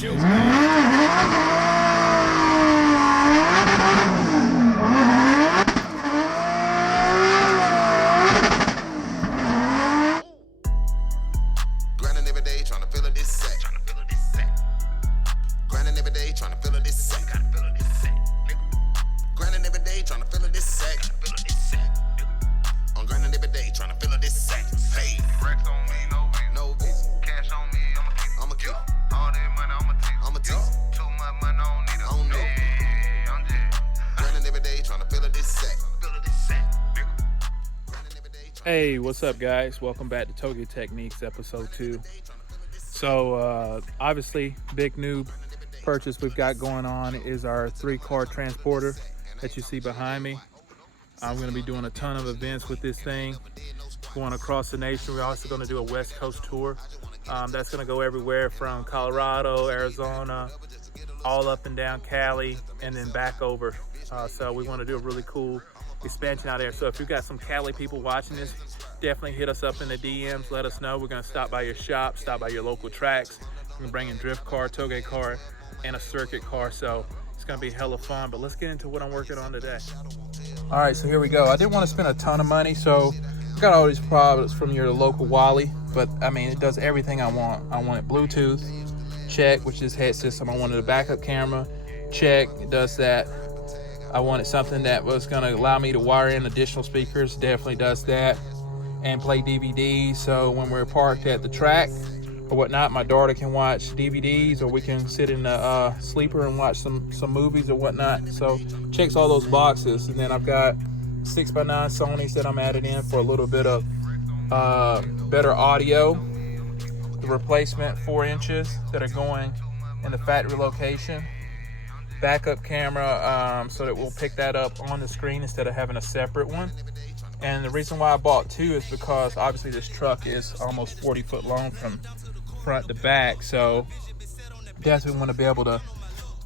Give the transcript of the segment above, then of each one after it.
Grinding every day, trying to fill up this sack. Grinding every day, trying to fill up this sack. Grinding every day, trying to fill up this sack. I'm grinding every day, trying to fill up this sack. Hey, racks on me, no beats. Cash on me, I'ma keep. All that money, I'ma teach. Too much money, I don't need it. I don't know. I'm just grinding every day, trying to fill up this sack. Hey, what's up, guys? Welcome back to Toge Techniques, episode 2. So, obviously, big new purchase we've got going on is our 3-car transporter that you see behind me. I'm going to be doing a ton of events with this thing, going across the nation. We're also going to do a West Coast tour. That's going to go everywhere from Colorado, Arizona, all up and down Cali, and then back over. So we want to do a really cool expansion out there. So if you've got some Cali people watching this, definitely hit us up in the DMs. Let us know. We're going to stop by your shop, stop by your local tracks. We're going to bring in drift car, toge car, and a circuit car. So it's going to be hella fun. But let's get into what I'm working on today. All right, so here we go. I didn't want to spend a ton of money, so I got all these products from your local Wally. But I mean, it does everything I want. I wanted Bluetooth, check, which is head system. I wanted a backup camera, check, it does that. I wanted something that was going to allow me to wire in additional speakers, definitely does that, and play DVDs. So when we're parked at the track or whatnot, my daughter can watch DVDs, or we can sit in the sleeper and watch some movies or whatnot. So checks all those boxes. And then I've got 6x9 Sonys that I'm adding in for a little bit of better audio. The replacement 4 inches that are going in the factory location. Backup camera so that we'll pick that up on the screen instead of having a separate one. And the reason why I bought 2 is because obviously this truck is almost 40 foot long from front to back, so definitely want to be able to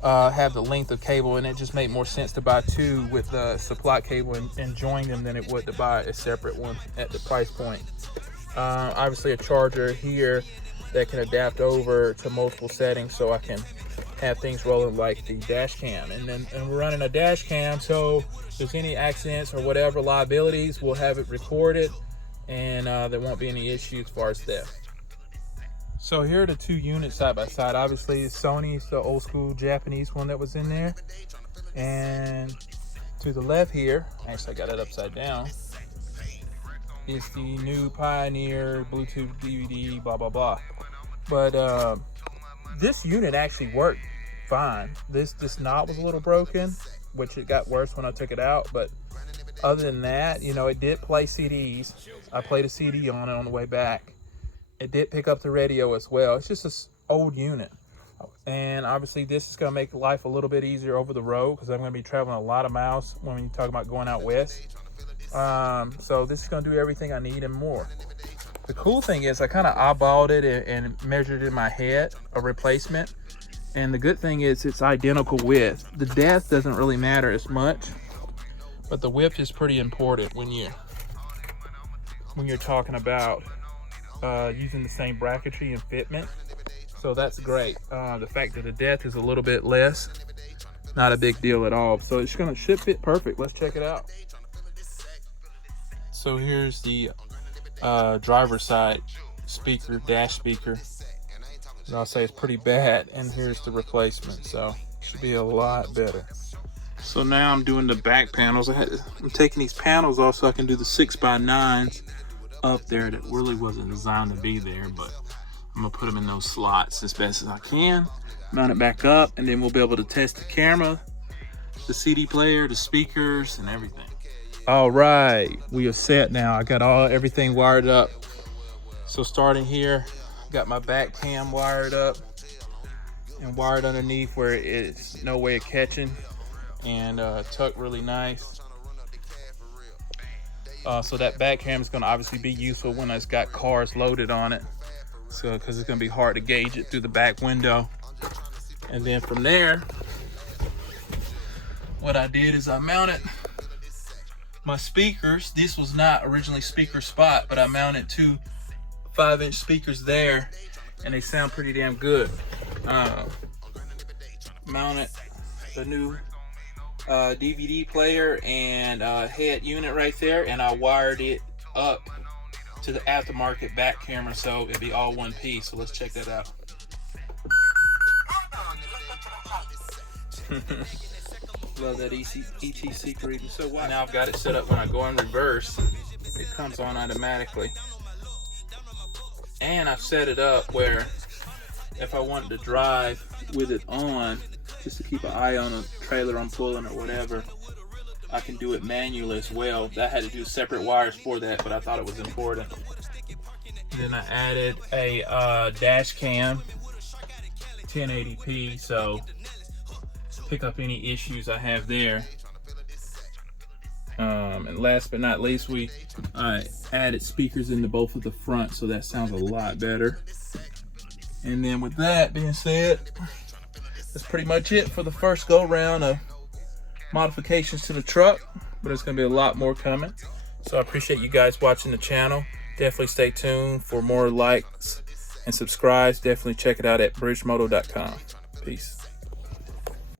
have the length of cable, and it just made more sense to buy 2 with the supply cable and join them than it would to buy a separate one at the price point. Obviously a charger here that can adapt over to multiple settings, so I can have things rolling like the dash cam. And we're running a dash cam, so if there's any accidents or whatever liabilities, we'll have it recorded, and there won't be any issues as far as theft. So here are the 2 units side by side. Obviously Sony's the old school Japanese one that was in there, and to the left here, actually I got it upside down, is the new Pioneer Bluetooth DVD blah blah blah. But this unit actually worked fine. This knob was a little broken, which it got worse when I took it out, but other than that, you know, it did play CDs. I played a CD on it on the way back. It did pick up the radio as well. It's just this old unit, and obviously this is going to make life a little bit easier over the road because I'm going to be traveling a lot of miles when you talk about going out west. So this is going to do everything I need and more. The cool thing is I kind of eyeballed it and measured in my head a replacement. And the good thing is it's identical width. The depth doesn't really matter as much, but the width is pretty important when you're talking about using the same bracketry and fitment. So that's great. The fact that the depth is a little bit less, not a big deal at all. So it's should fit perfect. Let's check it out. So here's the driver's side speaker, dash speaker. And I'll say it's pretty bad, and here's the replacement, so it should be a lot better. So now I'm doing the back panels. I'm taking these panels off so I can do the 6x9s up there that really wasn't designed to be there, but I'm gonna put them in those slots as best as I can, mount it back up, and then we'll be able to test the camera, the CD player, the speakers, and everything. All right, we are set now. I got everything wired up. So starting here, got my back cam wired up and wired underneath where it's no way of catching, and tucked really nice. So that back cam is going to obviously be useful when it's got cars loaded on it, so because it's going to be hard to gauge it through the back window. And then from there, what I did is I mounted my speakers. This was not originally speaker spot, but I mounted 2 5-inch speakers there, and they sound pretty damn good. mounted the new DVD player and head unit right there, and I wired it up to the aftermarket back camera so it'd be all one piece. So let's check that out. Love that ETC reading. So now I've got it set up when I go in reverse, it comes on automatically. And I've set it up where if I wanted to drive with it on, just to keep an eye on a trailer I'm pulling or whatever, I can do it manually as well. I had to do separate wires for that, but I thought it was important. Then I added a dash cam, 1080p, so pick up any issues I have there. And last but not least, I added speakers into both of the front, so that sounds a lot better. And then with that being said, that's pretty much it for the first go round of modifications to the truck, but there's going to be a lot more coming. So I appreciate you guys watching the channel. Definitely stay tuned for more likes and subscribes. Definitely check it out at bridgemoto.com. Peace.